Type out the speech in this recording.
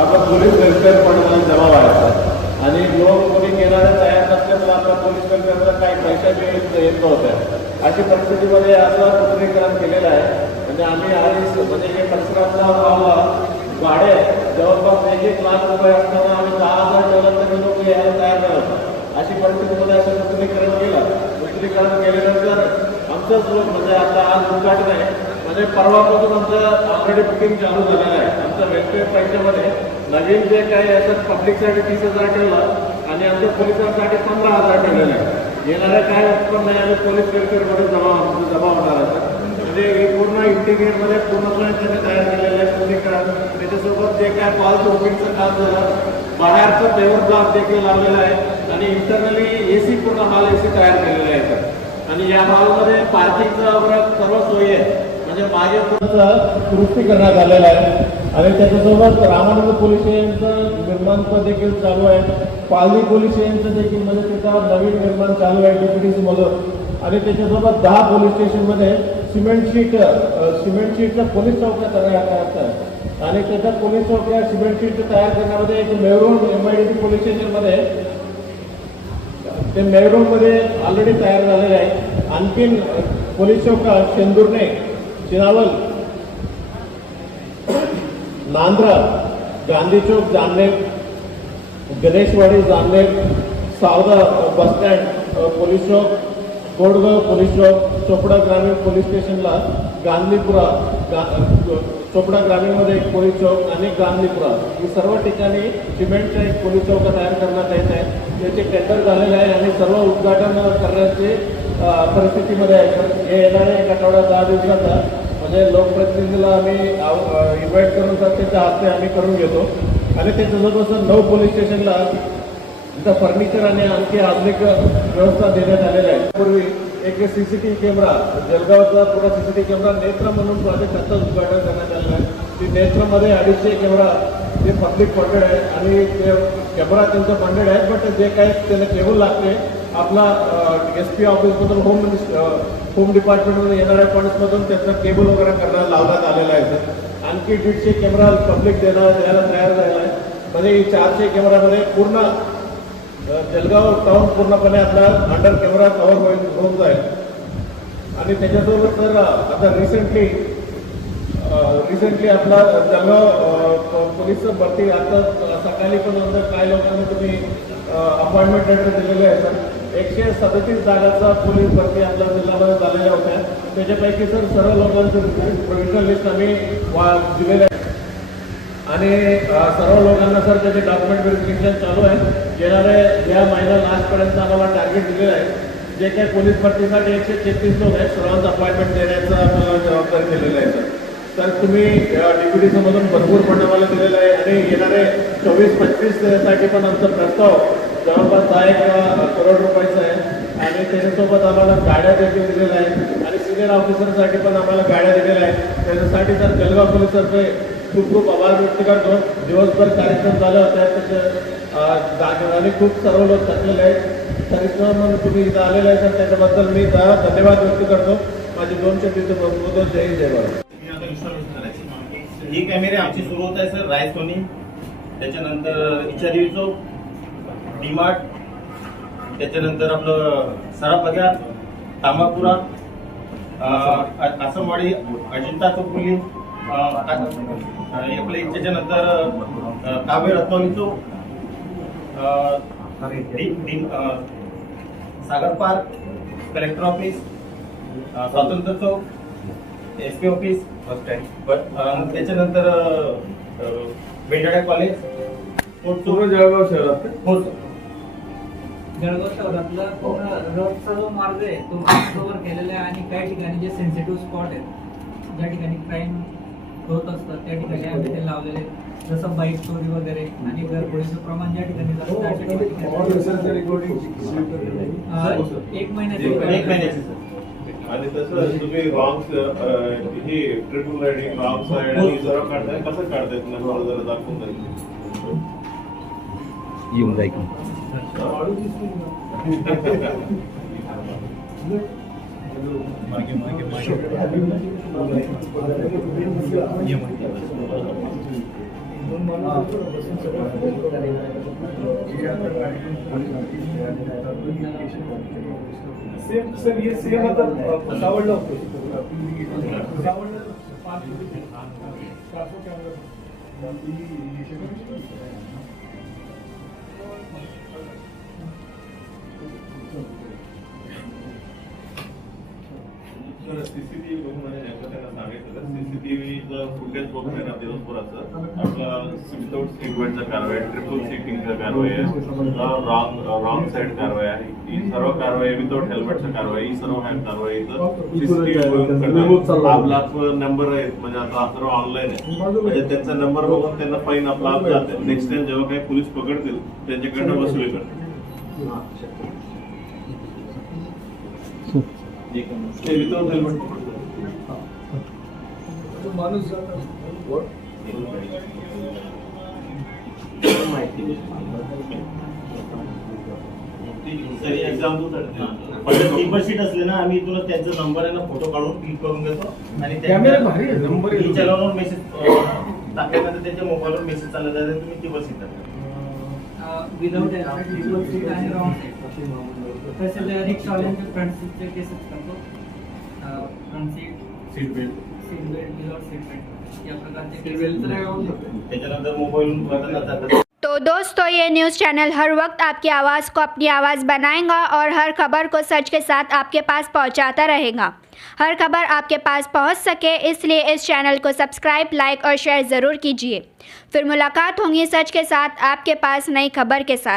आपला police welfare फंडमध्ये जमा व्हायचा आणि लोक कोणी घेणारे तयार नसल्यामुळे आपला पोलीस वेलफेअरला काही पैशाचे येत नव्हत्या. अशी परिस्थितीमध्ये असं सूत्रीकरण केलेलं आहे. म्हणजे आम्ही म्हणजे हे परिसरातला गावाला भाडे जवळपास 1-1 लाख रुपये असताना आम्ही 10,000 ठेवलं तरी लोक यायला तयार नव्हतं. अशी परिस्थितीमध्ये असं सूत्रीकरण केलं. सूत्रीकरण केल्यानंतर आमचंच म्हणजे आता आज उद्घाटन आहे. म्हणजे परवापासून आमचं ऑलरेडी बुकिंग चालू झालेलं आहे. आमचं वेलफेअर पैशामध्ये नवीन जे काही असं पब्लिकसाठी 30,000 ठेवलं आणि आमच्या पोलिसांसाठी 15,000 ठेवलेलं आहे. येणाऱ्या काय उत्पन्न आहे आम्ही पोलीस वेलफेअरमध्ये जमा होणार आहे. म्हणजे हे पूर्ण इंटिग्रेटमध्ये पूर्णपणे त्याने तयार केलेलं आहे. पूर्णीकरण त्याच्यासोबत जे काय कॉल बुकिंगचं काम झालं, बाहेरचं पेवर ब्लॉक देखील लावलेलं आहे आणि इंटरनली AC पूर्ण हॉल AC तयार केलेले आहेत. आणि या हॉलमध्ये पार्किंगचं वगैरे सर्व सोयी आहे. म्हणजे मागे दुरुस्ती करण्यात आलेलं आहे आणि त्याच्यासोबत रामानंद पोलीस स्टेशनचं निर्माण देखील चालू आहे. पालवी पोलीस स्टेशनचं देखील म्हणजे त्याच्यावर नवीन निर्माण चालू आहे DPTC मधून. आणि त्याच्यासोबत 10 पोलीस स्टेशनमध्ये सिमेंट शीटच्या पोलीस चौक्या तयार करतात आणि त्याच्या पोलीस चौक्या सिमेंट शीट तयार करण्यामध्ये एक मेहरून MIDC पोलीस स्टेशनमध्ये ते मेहरूममध्ये ऑलरेडी तयार झालेले आहे. आणखीन पोलीस चौका Shendurni, Chinawal, Nandra, Gandhi Chowk Jamner, Ganeshwadi Jamner, Savda bus stand police Chowk, Kodgaon police Chowk, Chopda ग्रामीण पोलीस स्टेशनला गांधीपुरा, चोपडा ग्रामीणमध्ये एक पोलीस चौक आणि गांधीपुरा ही सर्व ठिकाणी सिमेंटच्या एक पोलीस चौक तयार करण्यात येत आहे. त्याचे टेंडर झालेले आहे आणि सर्व उद्घाटन करण्याची परिस्थितीमध्ये आहे. हे येणाऱ्या 1 आठवडा 10 दिवसाचा म्हणजे लोकप्रतिनिधीला आम्ही इन्व्हाइट करून त्याच्या हस्ते आम्ही करून घेतो. आणि त्याच्यासोबत 9 पोलीस स्टेशनला तिथं फर्निचर आणि आणखी आधुनिक व्यवस्था देण्यात आलेल्या आहे. पूर्वी एक CCTV कॅमेरा, जळगावचा पुरा CCTV कॅमेरा नेत्र म्हणून प्रोजेक्ट आता उद्घाटन करण्यात आलेलं आहे. ती नेत्रमध्ये 250 कॅमेरा ते पब्लिक फंडेड आहे आणि ते कॅमेरा त्यांचा फंडेड आहे. बट जे काही त्याला केबल लागते आपला SP ऑफिसमधून होम डिपार्टमेंटमध्ये येणाऱ्या फंड्समधून त्याचा केबल वगैरे करण्याला लावण्यात आलेला आहे. आणखी 150 कॅमेरा पब्लिक द्यायला तयार झालेला आहे. म्हणजे 400 कॅमेरामध्ये पूर्ण जळगाव टाउन पूर्णपणे आपला अंडर कॅमेरा कव्हर होऊन जाईल. आणि त्याच्यासोबत तर आता रिसेंटली आपला जळगाव पोलीस भरती आता सकाळी पण काही लोकांना तुम्ही अपॉइंटमेंट लेटर दिलेले आहे. सर 137 जागाचा पोलीस भरती आपल्या जिल्ह्यामध्ये झालेल्या होत्या. त्याच्यापैकी सर सर्व लोकांचं प्रोव्हिजनल लिस्ट आम्ही दिलेलं आहे आणि सर्व लोकांना सर त्याचे डॉक्युमेंट व्हेरिफिकेशन चालू आहे. येणाऱ्या या महिन्या लास्टपर्यंत आम्हाला टार्गेट दिलेलं आहे. जे काही पोलीस भरतीसाठी 133 लोक आहेत सर्वांचं अपॉइंटमेंट देण्याचं आपल्याला जबाबदारी दिलेलं आहे. तर तुम्ही DPTC मधून भरपूर फंड आम्हाला दिलेलं आहे आणि येणारे 24-25 साठी पण आमचा प्रस्ताव जवळपास 10 करोड रुपयाचा आहे. आणि त्याच्यासोबत आम्हाला गाड्या देखील दिलेल्या आहेत आणि सिनियर ऑफिसरसाठी पण आम्हाला गाड्या दिलेल्या आहेत. त्याच्यासाठी तर जळगाव पोलीसतर्फे खूप आभार व्यक्त करतो. दिवसभर कार्यक्रम झाले होते आणि खूप सर्व लोक थकलेले आहेत. तरी म्हणून तुम्ही इथं आलेले आहे तर त्याच्याबद्दल मी धन्यवाद व्यक्त करतो. माझे 2 शब्द बोलतो. जय जय भारत. ही कॅमेरे आमची सुरू होत आहे सर रायसोनी, त्याच्यानंतर इच्छादेवी चौक, DMart, त्याच्यानंतर आपलं सराफ बाजार, तांबापुरा, आसमवाडी, अजिंठा चौफुली, आपले त्याच्यानंतर कावे रत्नावली चौक, सागर पार्क, कलेक्टर ऑफिस, स्वातंत्र्य चौक, SP ऑफिस, त्याच्यानंतर बेंडाडा कॉलेज, पूर्ण जळगाव शहरात. हो सर. जळगाव शहरातला पूर्ण रोडचा जो मार्ग आहे तो कव्हर केलेला आहे आणि काही ठिकाणी जे सेन्सिटिव्ह स्पॉट आहेत ज्या ठिकाणी क्राईम होत असतात त्या ठिकाणी आम्ही ते लावलेले आहेत. जसं बाईक चोरी वगैरे आणि घरफोडीचं प्रमाण ज्या ठिकाणी जास्त त्या ठिकाणी 1 महिन्याची आणि तसं तुम्ही wrong he triple riding wrong side आणि जरा काढताय कसं काढताय तुम्हाला जरा दाखवून जाईल. येऊन जाईल सेम सर ये सेम आता सावडला होतो सावडला 500 कॅमेरा सीसीटीव्ही बघून म्हणजे नेमकं त्यांना सांगितलं सीसीटीव्हीचं फुटेज बघून आहे ना दिवसभराचं आपला विदाउट सीटबेल्टचा कारवाई ट्रिपल सीटिंगचा कारवाई आहे रॉंग साईड कारवाई आहे ही सर्व कारवाई विदाउट हेल्मेटचा कारवाई ही सर्व कारवाई आपला नंबर आहे म्हणजे आता सर्व ऑनलाईन आहे म्हणजे त्यांचा नंबर बघून त्यांना फाईन आपला जाते नेक्स्ट टाइम जेव्हा काही पोलीस पकडतील त्यांच्याकडनं वसुली करतील विदाउट हेल्मेट माणूस टिपर शीट असले ना आम्ही तुला त्यांचा नंबर आहे ना फोटो काढून क्लिक करून घेतो आणि कॅमेरा भारी आहे, नंबर आहे. चॅनलवर मेसेज टाकल्यानंतर त्यांच्या मोबाईलवर मेसेज चालला जाते तुम्ही tipper sheet without triple seat आणि रॉंग सीट तसे रिक्षावाल्यांचे फ्रंट सीटचे केसेस करतो front seat belt without seat belt या प्रकारचे त्याच्यानंतर मोबाईल बदलला जातात तो दोस्तों ये न्यूज़ चैनल हर वक्त आपकी आवाज़ को अपनी आवाज़ बनाएगा और हर खबर को सच के साथ आपके पास पहुंचाता रहेगा। हर खबर आपके पास पहुंच सके इसलिए इस चैनल को सब्सक्राइब, लाइक और शेयर ज़रूर कीजिए। फिर मुलाकात होंगी सच के साथ आपके पास नई खबर के साथ।